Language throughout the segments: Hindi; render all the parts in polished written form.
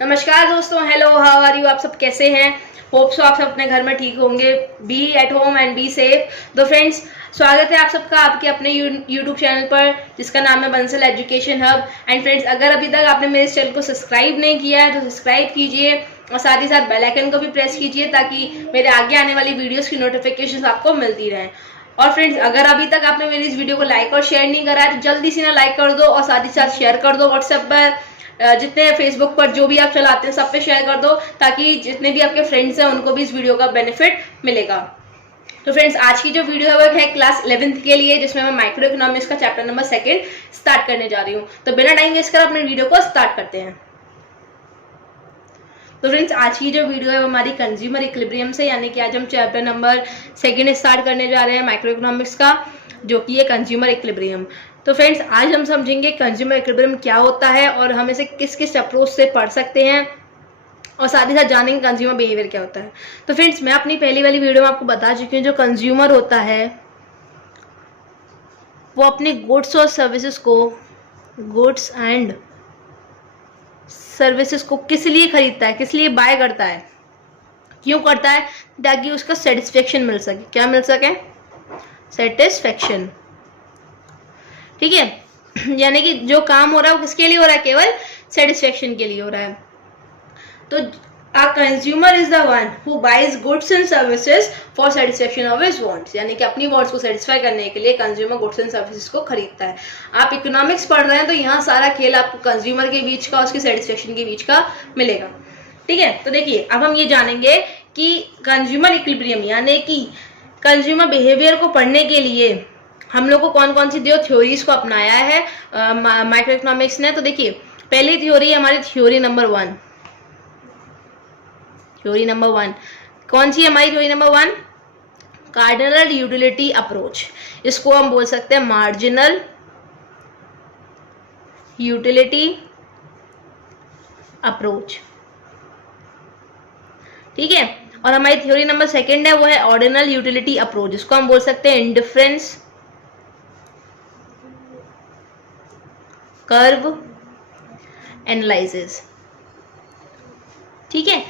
नमस्कार दोस्तों, हेलो, हाउ आर यू। आप सब कैसे हैं? होप सो आप सब अपने घर में ठीक होंगे। Be at home and be safe. तो फ्रेंड्स, स्वागत है आप सबका आपके अपने यूट्यूब चैनल पर जिसका नाम है Bansal education hub. And friends, अगर अभी तक आपने मेरे चैनल को सब्सक्राइब नहीं किया है तो सब्सक्राइब कीजिए और साथ ही साथ बेल आइकन को भी प्रेस कीजिए ताकि मेरे आगे आने वाली वीडियोस की नोटिफिकेशन आपको मिलती रहें। और फ्रेंड्स, अगर अभी तक आपने मेरी इस वीडियो को लाइक और शेयर नहीं करा है तो जल्दी से ना लाइक कर दो और साथ ही साथ शेयर कर दो। व्हाट्सएप पर, जितने फेसबुक पर जो भी आप चलाते हैं सब पे शेयर कर दो ताकि जितने भी आपके फ्रेंड्स हैं उनको भी इस वीडियो का बेनिफिट मिलेगा। तो फ्रेंड्स, आज की जो वीडियो है वो है क्लास 11th के लिए, जिसमें मैं माइक्रो इकोनॉमिक्स का चैप्टर नंबर 2 स्टार्ट करने जा रही हूँ। तो बिना टाइम वेस्ट कर अपने वीडियो को स्टार्ट करते हैं। तो फ्रेंड्स, आज की जो वीडियो है वो हमारी कंज्यूमर इक्विलिब्रियम से, यानी कि आज हम चैप्टर नंबर 2 स्टार्ट करने जा रहे हैं माइक्रो इकोनॉमिक्स का, जो कि है कंज्यूमर इक्विलिब्रियम। तो फ्रेंड्स, आज हम समझेंगे कंज्यूमर इक्विलिब्रियम क्या होता है और हम इसे किस किस अप्रोच से पढ़ सकते हैं और साथ ही साथ जानेंगे कंज्यूमर बिहेवियर क्या होता है। तो फ्रेंड्स, मैं अपनी पहली वाली वीडियो में आपको बता चुकी हूँ, जो कंज्यूमर होता है वो अपने गुड्स और सर्विसेज को, गुड्स एंड सर्विसेज को किस लिए खरीदता है, किस लिए बाय करता है, क्यों करता है, ताकि उसका सेटिस्फेक्शन मिल सके। क्या मिल सके? सेटिस्फेक्शन। ठीक है, यानी कि जो काम हो रहा है वो किसके लिए हो रहा है? केवल सेटिस्फेक्शन के लिए हो रहा है। तो a consumer is the one who buys goods and services for satisfaction of his wants, यानी कि अपनी wants को सेटिस्फाई करने के लिए कंज्यूमर गुड्स एंड सर्विसेज को खरीदता है। आप इकोनॉमिक्स पढ़ रहे हैं तो यहाँ सारा खेल आपको कंज्यूमर के बीच का, उसके सेटिस्फेक्शन के बीच का मिलेगा। ठीक है, तो देखिए अब हम ये जानेंगे कि कंज्यूमर इक्विलिब्रियम यानी कि कंज्यूमर बिहेवियर को पढ़ने के लिए हम लोग को कौन कौन सी दो थ्योरीज को अपनाया है माइक्रो इकोनॉमिक्स ने। तो देखिए, पहली थ्योरी है हमारी थ्योरी नंबर 1। थ्योरी नंबर 1 कौन सी है हमारी? Theory number 1 cardinal utility approach. इसको हम बोल सकते हैं मार्जिनल यूटिलिटी अप्रोच। ठीक है, और हमारी थ्योरी नंबर 2 है वो है ऑर्डिनल यूटिलिटी अप्रोच। इसको हम बोल सकते हैं इंडिफरेंस कर्व एनालिसिस। ठीक है,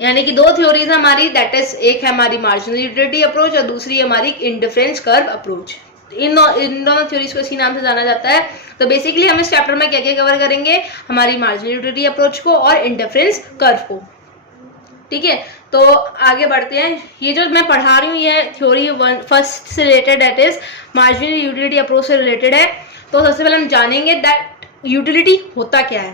यानी कि दो थ्योरीज हमारी, दैट इज एक है हमारी मार्जिनल यूटिलिटी अप्रोच और दूसरी है हमारी इंडिफरेंस कर्व अप्रोच। इन दोनों थ्योरीज को इसी नाम से जाना जाता है। तो बेसिकली हम इस चैप्टर में क्या क्या कवर करेंगे? हमारी मार्जिनल यूटिलिटी अप्रोच को और इंडिफरेंस कर्व को। ठीक है, तो आगे बढ़ते हैं। ये जो मैं पढ़ा रही हूँ ये थ्योरी 1 से related, that is marginal utility approach से रिलेटेड है। तो सबसे पहले हम जानेंगे दैट यूटिलिटी होता क्या है।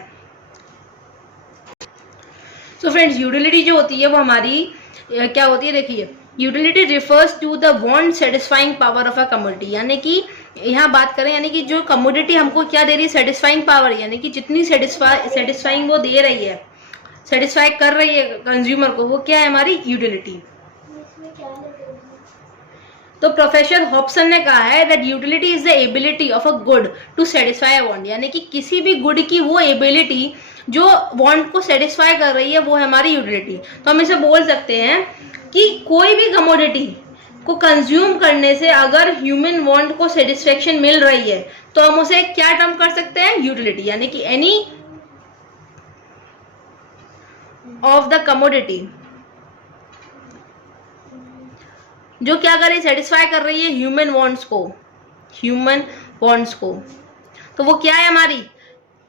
तो फ्रेंड्स, यूटिलिटी जो होती है वो हमारी क्या होती है? देखिए, utility refers to the want satisfying power of a commodity, यानी कि यहाँ बात करें यानी कि जो कमोडिटी हमको क्या दे रही है? सेटिस्फाइंग पावर, यानी कि जितनी सेटिस्फाइंग वो दे रही है, सेटिस्फाई कर रही है कंज्यूमर को, वो क्या है? हमारी यूटिलिटी। तो प्रोफेसर हॉब्सन ने कहा है that utility is the ability of a good to satisfy a want, यानी कि किसी भी गुड की वो एबिलिटी जो वांट को सेटिस्फाई कर रही है वो है हमारी यूटिलिटी। तो हम इसे बोल सकते हैं कि कोई भी कमोडिटी को कंज्यूम करने से अगर ह्यूमन वांट को सेटिस्फेक्शन मिल रही है तो हम उसे क्या टर्म कर सकते हैं? यूटिलिटी। यानी कि एनी ऑफ द कमोडिटी जो क्या कर रही है? सेटिस्फाई कर रही है ह्यूमन वांट्स को, ह्यूमन वांट्स को, तो वो क्या है? हमारी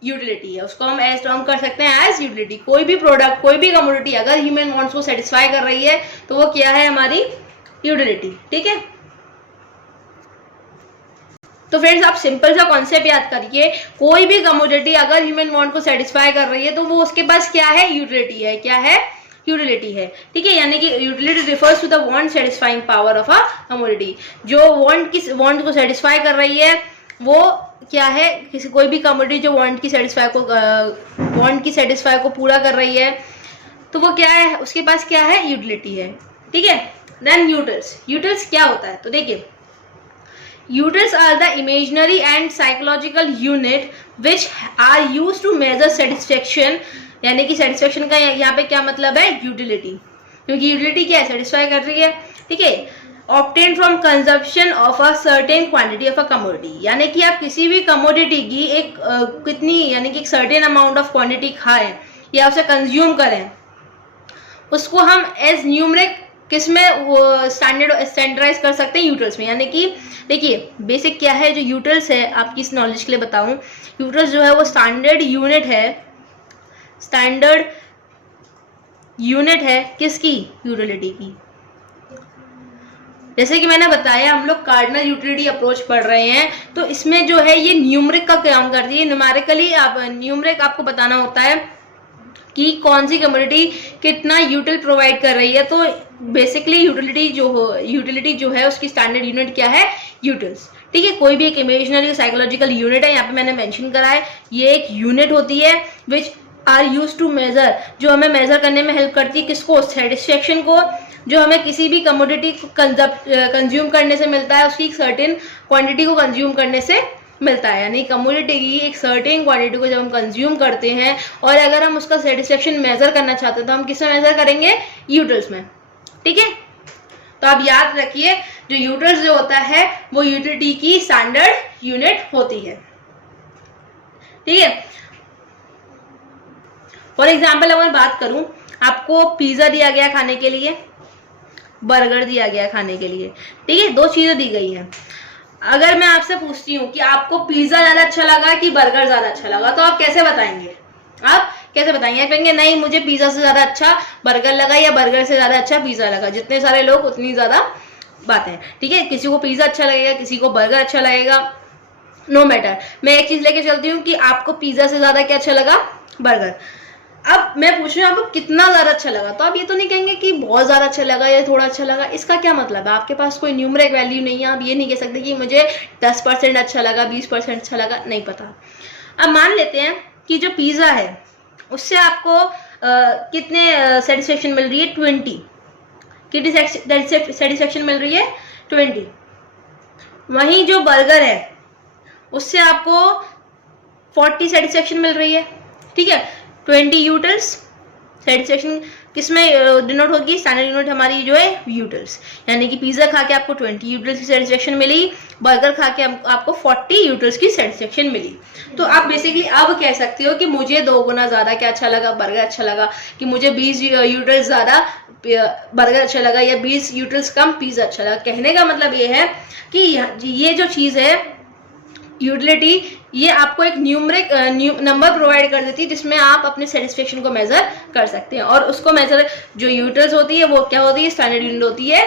यूटिलिटी है। उसको हम एज टर्म कर सकते हैं एज यूटिलिटी। कोई भी प्रोडक्ट, कोई भी कमोडिटी अगर ह्यूमन वांट्स को सेटिस्फाई कर रही है तो वो क्या है? हमारी यूटिलिटी। ठीक है, तो फ्रेंड्स आप सिंपल सा कॉन्सेप्ट याद करिए, कोई भी कमोडिटी अगर ह्यूमन वांट को सेटिस्फाई कर रही है तो वो उसके पास क्या है? यूटिलिटी है। क्या है? यूटिलिटी है। ठीक है, यानी कि utility refers to the want satisfying power of a commodity. जो वांट को सेटिस्फाई कर रही है वो क्या है? किसी कोई भी कमोडिटी जो वांट की सेटिस्फाई को पूरा कर रही है तो वो क्या है? उसके पास क्या है? यूटिलिटी है। ठीक है, देन यूटिल्स क्या होता है? तो देखिए, utils are the imaginary and psychological unit which are used to measure satisfaction, यानी कि सेटिस्फेक्शन का यहाँ पे क्या मतलब है? यूटिलिटी। क्योंकि यूटिलिटी क्या है? सेटिस्फाई कर रही है। ठीक है, obtain from consumption of a certain quantity of a commodity, यानी कि आप किसी भी कमोडिटी की एक कितनी, यानी कि एक सर्टेन अमाउंट ऑफ क्वांटिटी खाएं या उसे कंज्यूम करें, उसको हम एज न्यूमरिक किसमें वो स्टैंडर्डाइज कर सकते हैं, यूटिल्स में। यानी कि देखिए बेसिक क्या है, जो यूटिल्स है आपकी इस नॉलेज के लिए बताऊं, यूटिल्स जो है वो स्टैंडर्ड यूनिट है, स्टैंडर्ड यूनिट है किसकी, यूटिलिटी की। जैसे कि मैंने बताया हम लोग कार्डिनल यूटिलिटी अप्रोच पढ़ रहे हैं, तो इसमें जो है ये न्यूमरिक का काम करती है। न्यूमेरिकली आप न्यूमरिक आपको बताना होता है कि कौन सी कम्युनिटी कितना यूटिल प्रोवाइड कर रही है। तो बेसिकली यूटिलिटी जो है उसकी स्टैंडर्ड यूनिट क्या है, यूटिल्स। ठीक है, कोई भी एक इमेजिनरी साइकोलॉजिकल यूनिट है, यहाँ पे मैंने मेंशन करा है, ये एक यूनिट होती है which are use to measure, जो हमें मेजर करने में हेल्प करती है किसको, सेटिस्फेक्शन को, जो हमें किसी भी कमोडिटी को कंज्यूम करने से मिलता है, उसकी एक सर्टेन क्वांटिटी को कंज्यूम करने से मिलता है। यानी कमोडिटी की एक सर्टेन क्वांटिटी को जब हम कंज्यूम करते हैं और अगर हम उसका सेटिस्फेक्शन मेजर करना चाहते हैं तो हम किसमें मेजर करेंगे, यूटिल्स में। ठीक है, तो आप याद रखिए जो यूटिल्स जो होता है वो यूटिलिटी की स्टैंडर्ड यूनिट होती है। ठीक है, फॉर एग्जाम्पल अगर बात करूं, आपको पिज्जा दिया गया खाने के लिए, बर्गर दिया गया खाने के लिए, ठीक है, दो चीजें दी गई हैं। अगर मैं आपसे पूछती हूँ कि आपको पिज्जा ज्यादा अच्छा लगा कि बर्गर ज्यादा अच्छा लगा, तो आप कैसे बताएंगे, आप कैसे बताएंगे? आप कहेंगे नहीं मुझे पिज्जा से ज्यादा अच्छा बर्गर लगा या बर्गर से ज्यादा अच्छा पिज्जा लगा। जितने सारे लोग उतनी ज्यादा बातें। ठीक है, किसी को पिज्जा अच्छा लगेगा, किसी को बर्गर अच्छा लगेगा, नो मैटर। मैं एक चीज लेके चलती हूँ कि आपको पिज्जा से ज्यादा क्या अच्छा लगा, बर्गर। अब मैं पूछ रही हूँ आपको कितना ज्यादा अच्छा लगा, तो आप ये तो नहीं कहेंगे कि बहुत ज्यादा अच्छा लगा या थोड़ा अच्छा लगा। इसका क्या मतलब है, आपके पास कोई न्यूमरिक वैल्यू नहीं है, आप ये नहीं कह सकते कि मुझे 10% अच्छा लगा, 20% अच्छा लगा, नहीं पता। अब मान लेते हैं कि जो पिज्जा है उससे आपको कितने सेटिस्फेक्शन मिल रही है, 20। कितनी सेटिस्फेक्शन मिल रही है, 20। वहीं जो बर्गर है उससे आपको 40 सेटिस्फेक्शन मिल रही है। ठीक है, 20 यूटिल्स, सेटिस्फेक्शन किसमें डिनोट होगी, स्टैंडर्ड यूनिट हमारी जो है यूटिल्स। यानी कि पिज्जा खा के आपको 20 यूटिल्स की सेटिस्फेक्शन मिली, बर्गर खा के आपको 40 यूटिल्स की सेटिस्फेक्शन मिली। तो आप बेसिकली अब कह सकते हो कि मुझे 2 गुना ज्यादा क्या अच्छा लगा, बर्गर अच्छा लगा, कि मुझे 20 यूटिल्स ज्यादा बर्गर अच्छा लगा या 20 यूटिल्स कम पिज्जा अच्छा लगा। कहने का मतलब ये है कि ये जो चीज है यूटिलिटी, ये आपको एक न्यूमरिक नंबर प्रोवाइड कर देती है जिसमें आप अपने सेटिस्फेक्शन को मेजर कर सकते हैं। और उसको मेजर जो यूटिल्स होती है वो क्या होती है, स्टैंडर्ड यूनिट होती है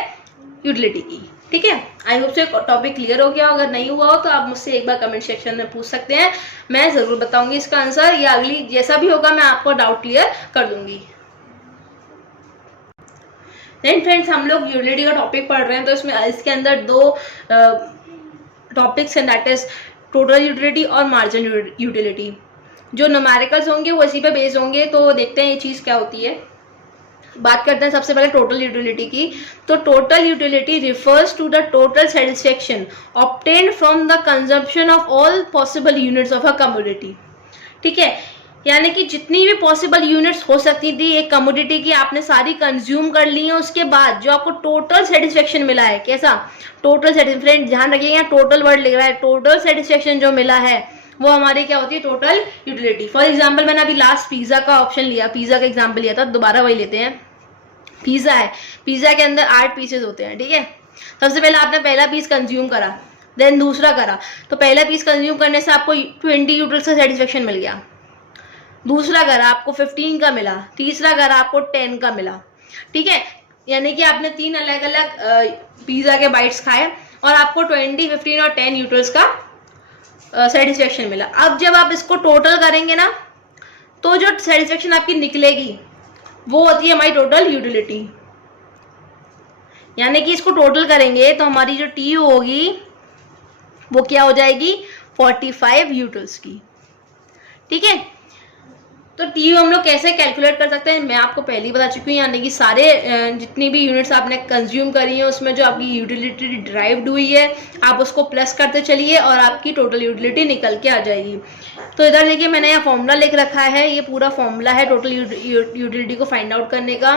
यूटिलिटी की। ठीक है, आई होप से टॉपिक क्लियर हो गया। अगर नहीं हुआ हो तो आप मुझसे एक बार कमेंट सेक्शन में पूछ सकते हैं, मैं जरूर बताऊंगी इसका आंसर, या अगली जैसा भी होगा मैं आपको डाउट क्लियर कर दूंगी। देन फ्रेंड्स, हम लोग यूटिलिटी का टॉपिक पढ़ रहे हैं, तो इसके अंदर 2 टॉपिक्स हैं, दैट इज टोटल यूटिलिटी और मार्जिन यूटिलिटी। जो न्यूमेरिकल्स होंगे वो इसी पे बेस होंगे। तो देखते हैं ये चीज क्या होती है। बात करते हैं सबसे पहले टोटल यूटिलिटी की। तो total utility refers to the total satisfaction obtained from the consumption of all possible units of a commodity. ठीक है, यानी कि जितनी भी पॉसिबल यूनिट्स हो सकती थी एक कमोडिटी की, आपने सारी कंज्यूम कर ली है, उसके बाद जो आपको टोटल सेटिस्फेक्शन मिला है, कैसा टोटल सेटिस्फेक्शन, ध्यान रखिएगा टोटल वर्ड लिख रहा है, टोटल सेटिस्फेक्शन जो मिला है वो हमारी क्या होती है, टोटल यूटिलिटी। फॉर एग्जाम्पल मैंने अभी लास्ट पिज्जा का ऑप्शन लिया, पिज्जा का एग्जाम्पल लिया था, दोबारा वही लेते हैं। पिज्जा है, पिज्जा के अंदर 8 पीसेज होते हैं। ठीक है, सबसे पहले आपने पहला पीस कंज्यूम करा, देन दूसरा करा, तो पहला पीस कंज्यूम करने से आपको 20 यूटिल्स का सेटिस्फेक्शन मिल गया, दूसरा करा आपको 15 का मिला, तीसरा करा आपको 10 का मिला। ठीक है, यानी कि आपने 3 अलग अलग पिज्जा के बाइट्स खाए और आपको 20, 15 और 10 यूटिल्स का सेटिस्फेक्शन मिला। अब जब आप इसको टोटल करेंगे ना, तो जो सेटिस्फेक्शन आपकी निकलेगी वो होती है हमारी टोटल यूटिलिटी। यानी कि इसको टोटल करेंगे तो हमारी जो टीयू होगी वो क्या हो जाएगी, 45 यूटिल्स की। ठीक है, तो टीयू हम लोग कैसे कैलकुलेट कर सकते हैं, मैं आपको पहले ही बता चुकी हूँ। यानी कि सारे जितनी भी यूनिट्स आपने कंज्यूम करी है उसमें जो आपकी यूटिलिटी डिराइव्ड हुई है आप उसको प्लस करते चलिए और आपकी टोटल यूटिलिटी निकल के आ जाएगी। तो इधर देखिए मैंने यहाँ फॉर्मूला लिख रखा है, ये पूरा फॉर्मूला है टोटल यूटिलिटी को फाइंड आउट करने का।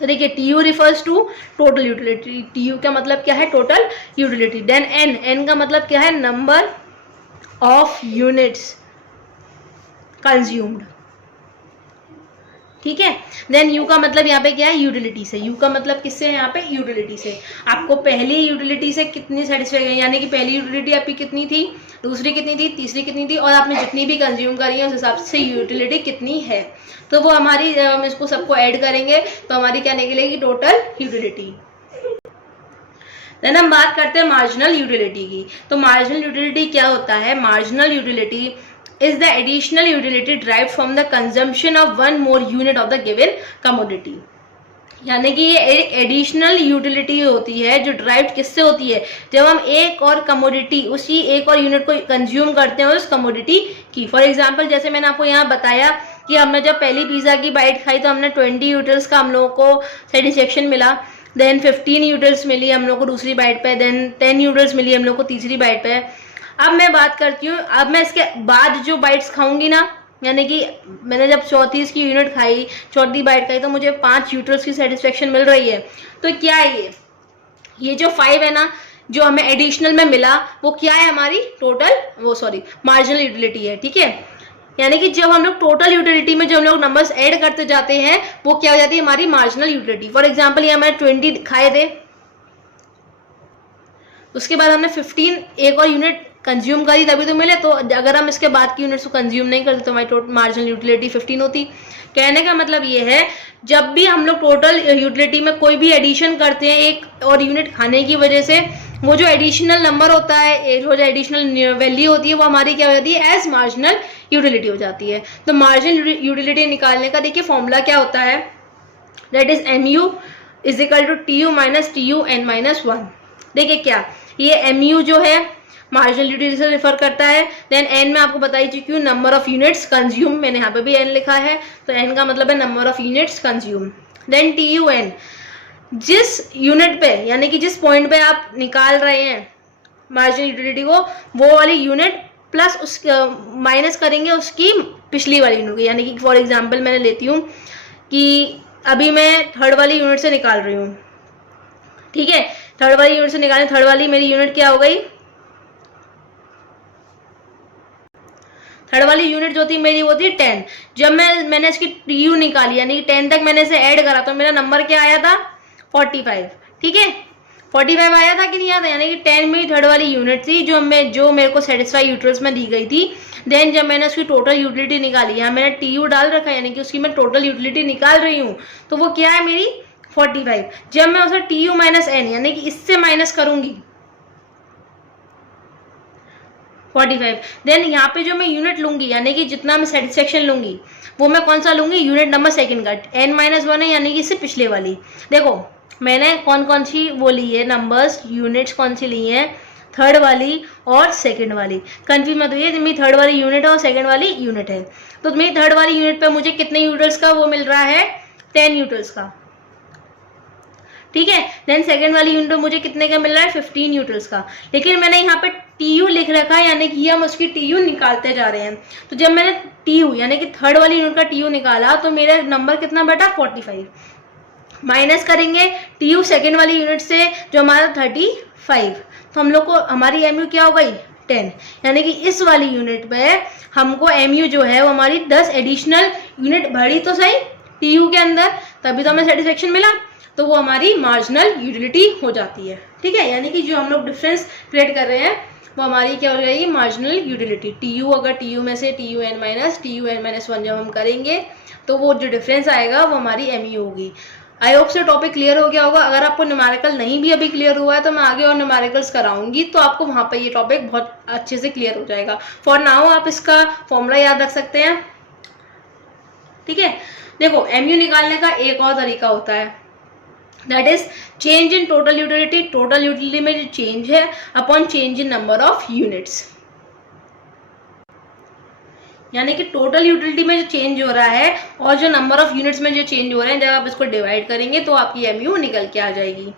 तो देखिए TU refers to total utility, TU का मतलब क्या है, total utility. Then N, N का मतलब क्या है, नंबर ऑफ यूनिट्स कंज्यूम्ड। ठीक है। देन यू का मतलब यहाँ पे क्या है, यूटिलिटी से। यू का मतलब किससे है यहाँ पे, यूटिलिटी से। आपको पहली यूटिलिटी से कितनी सेटिस्फाई, यानी कि पहली यूटिलिटी आपकी कितनी थी, दूसरी कितनी थी, तीसरी कितनी थी, और आपने जितनी भी कंज्यूम करी है उस हिसाब से यूटिलिटी कितनी है। तो वो हमारी, जब हम इसको सबको ऐड करेंगे तो हमारी क्या निकलेगी, टोटल यूटिलिटी। देन हम बात करते हैं मार्जिनल यूटिलिटी की। तो मार्जिनल यूटिलिटी क्या होता है, marginal utility is the additional utility derived from the consumption of one more unit of the given commodity। यानी कि ये एक एडिशनल यूटिलिटी होती है जो ड्राइव किससे होती है, जब हम एक और कमोडिटी, उसी एक और यूनिट को कंज्यूम करते हैं उस कमोडिटी की। फॉर एग्जांपल जैसे मैंने आपको यहाँ बताया कि हमने जब पहली पिज्जा की बाइट खाई तो हमने 20 यूटिल्स का हम लोगों को सेटिस्फेक्शन मिला। देन 15 यूटिल्स मिली हम लोग को दूसरी बाइट पे, देन 10 यूटिल्स मिली हम लोग को तीसरी बाइट पे। अब मैं बात करती हूँ, अब मैं इसके बाद जो बाइट्स खाऊंगी ना, यानी कि मैंने जब चौथी इसकी यूनिट खाई, चौथी बाइट खाई, तो मुझे 5 यूटिल्स की सेटिस्फेक्शन मिल रही है। तो क्या है ये जो 5 है ना, जो हमें एडिशनल में मिला, वो क्या है, हमारी टोटल, वो सॉरी मार्जिनल यूटिलिटी है। ठीक है, यानी कि जब हम लोग टोटल यूटिलिटी में जो हम लोग नंबर्स ऐड करते जाते हैं वो क्या हो जाती है, हमारी मार्जिनल यूटिलिटी। फॉर एग्जाम्पल ये हमारे 20 खाए थे, उसके बाद हमने 15 एक और यूनिट कंज्यूम करी तभी तो मिले। तो अगर हम इसके बाद की यूनिट्स को कंज्यूम नहीं करते तो हमारी टोटल मार्जिनल यूटिलिटी 15 होती। कहने का मतलब ये है, जब भी हम लोग टोटल यूटिलिटी में कोई भी एडिशन करते हैं एक और यूनिट खाने की वजह से, वो जो एडिशनल नंबर होता है, जो एडिशनल वैल्यू होती है, वो हमारी क्या हो जाती है, एज मार्जिनल यूटिलिटी हो जाती है। तो मार्जिनल यूटिलिटी निकालने का देखिए फॉर्मूला क्या होता है, that is MU is equal to TU minus TU n minus 1। देखिए क्या, ये MU जो है मार्जिनल यूटिलिटी से रिफर करता है। देन n में आपको बताई चुकी हूँ नंबर ऑफ यूनिट्स कंज्यूम, मैंने यहाँ पे भी n लिखा है, तो n का मतलब है number of units consume. Then TUN, जिस यूनिट पे यानी कि जिस पॉइंट पे आप निकाल रहे हैं मार्जिनल यूटिलिटी को, वो वाली यूनिट प्लस उस माइनस करेंगे उसकी पिछली वाली यूनिट की। यानी कि फॉर एग्जाम्पल मैंने लेती हूँ कि अभी मैं थर्ड वाली यूनिट से निकाल रही हूँ, ठीक है, थर्ड वाली यूनिट से निकालें, थर्ड वाली मेरी यूनिट क्या हो गई, थर्ड वाली यूनिट जो थी मेरी वो थी 10। जब मैंने इसकी TU निकाली यानी कि 10 तक मैंने इसे ऐड करा तो मेरा नंबर क्या आया था, 45। ठीक है, 45 आया था कि नहीं आया था, यानी कि 10 मेरी थर्ड वाली यूनिट थी जो मेरे को सेटिस्फाई यूटिल्स में दी गई थी। देन जब मैंने उसकी टोटल यूटिलिटी निकाली, यहाँ मैंने TU डाल रखा है यानी कि उसकी मैं टोटल यूटिलिटी निकाल रही हूँ, तो वो क्या है मेरी 45। जब मैं उसे TU माइनस n यानी कि इससे माइनस करूंगी 45, देन यहाँ पे जो मैं यूनिट लूंगी यानी कि जितना मैं सेटिस्फेक्शन लूंगी वो मैं कौन सा लूंगी, यूनिट नंबर सेकंड का, n माइनस 1 है यानी कि इससे पिछले वाली। देखो मैंने कौन कौन सी वो ली है नंबर्स, यूनिट्स कौन सी ली है, थर्ड वाली और सेकंड वाली। कंफ्यूज मत होइए, मेरी थर्ड वाली यूनिट है और सेकंड वाली यूनिट है। तो मेरी थर्ड वाली यूनिट पे मुझे कितने यूटिल्स का वो मिल रहा है, 10 यूटिल्स का। ठीक है, देन सेकंड वाली यूनिट में मुझे कितने का मिल रहा है, 15 यूटिल्स का। लेकिन मैंने यहाँ पे TU लिख रखा है यानी कि हम उसकी TU निकालते जा रहे हैं। तो जब मैंने TU यानी कि थर्ड वाली यूनिट का TU निकाला तो मेरा नंबर कितना बैठा, 45। माइनस करेंगे TU सेकंड वाली यूनिट से जो हमारा 35, तो हम लोग को हमारी MU क्या हो गई, 10। यानी कि इस वाली यूनिट पे हमको MU जो है वो हमारी 10 एडिशनल यूनिट बढ़ी तो सही TU के अंदर, तभी तो हमें सेटिस्फेक्शन मिला, तो वो हमारी मार्जिनल यूटिलिटी हो जाती है। ठीक है, यानी कि जो हम लोग डिफरेंस क्रिएट कर रहे हैं वो हमारी क्या हो जाएगी, मार्जिनल यूटिलिटी। TU अगर TU में से TUN माइनस 1 जब हम करेंगे तो वो जो डिफरेंस आएगा वो हमारी MU होगी। आई होप से टॉपिक क्लियर हो गया होगा। अगर आपको न्यूमेरिकल नहीं भी अभी क्लियर हुआ है तो मैं आगे और न्यूमेरिकल्स कराऊंगी, तो आपको वहाँ पर ये टॉपिक बहुत अच्छे से क्लियर हो जाएगा। फॉर नाउ आप इसका फॉर्मूला याद रख सकते हैं। ठीक है, देखो MU निकालने का एक और तरीका होता है, that is change in total utility. Total utility में जो चेंज है upon change in number of units, यानी कि टोटल यूटिलिटी में जो चेंज हो रहा है और जो नंबर ऑफ यूनिट्स में जो चेंज हो रहे हैं, जब आप इसको डिवाइड करेंगे तो आपकी MU निकल के आ जाएगी।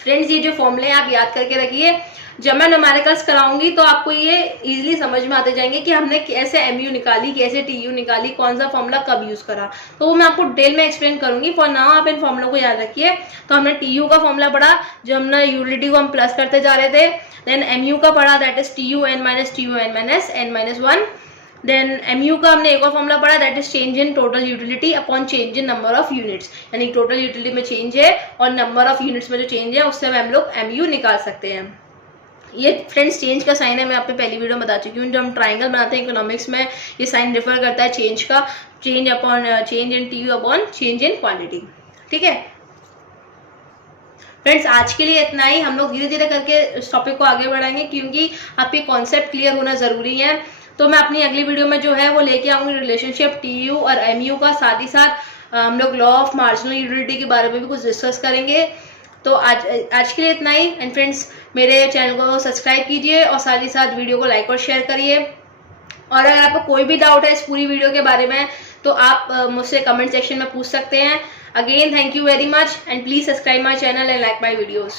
फ्रेंड्स ये जो फॉर्मूले हैं आप याद करके रखिए, जब मैं न्यूमेरिकल्स कराऊंगी तो आपको ये इजीली समझ में आते जाएंगे कि हमने कैसे MU निकाली, कैसे TU निकाली, कौन सा फॉर्मूला कब यूज करा, तो वो मैं आपको डिटेल में एक्सप्लेन करूंगी। फॉर नाउ आप इन फॉर्मूलों को याद रखिए। तो हमने TU का फॉर्मूला पढ़ा, जो हमने यूटिलिटी को हम प्लस करते जा रहे थे। देन MU का पढ़ा, that is TUN minus n minus 1। Then MU का हमने एक और फॉर्मूला पढ़ा, that is change in total utility upon change in number of units, यानी टोटल यूटिलिटी में चेंज है और नंबर ऑफ यूनिट्स में जो चेंज है उससे हम लोग एमयू निकाल सकते हैं। ये फ्रेंड्स चेंज का साइन है, मैं आपको पहली वीडियो में बता चुकी हूँ। जब हम ट्राइंगल बनाते हैं इकोनॉमिक्स में ये साइन रेफर करता है चेंज का, change upon change in TU upon change in quantity. ठीक है फ्रेंड्स, आज के लिए इतना ही। हम लोग धीरे धीरे करके इस टॉपिक को आगे बढ़ाएंगे क्योंकि आपके कॉन्सेप्ट क्लियर होना जरूरी है। तो मैं अपनी अगली वीडियो में जो है वो लेके आऊंगी रिलेशनशिप टीयू और एमयू का, साथ ही साथ हम लोग लॉ ऑफ मार्जिनल यूटिलिटी के बारे में भी कुछ डिस्कस करेंगे। तो आज के लिए इतना ही। एंड फ्रेंड्स, मेरे चैनल को सब्सक्राइब कीजिए और साथ ही साथ वीडियो को लाइक और शेयर करिए। और अगर आपको कोई भी डाउट है इस पूरी वीडियो के बारे में तो आप मुझसे कमेंट सेक्शन में पूछ सकते हैं। Again thank you very much and please subscribe my channel and like my videos.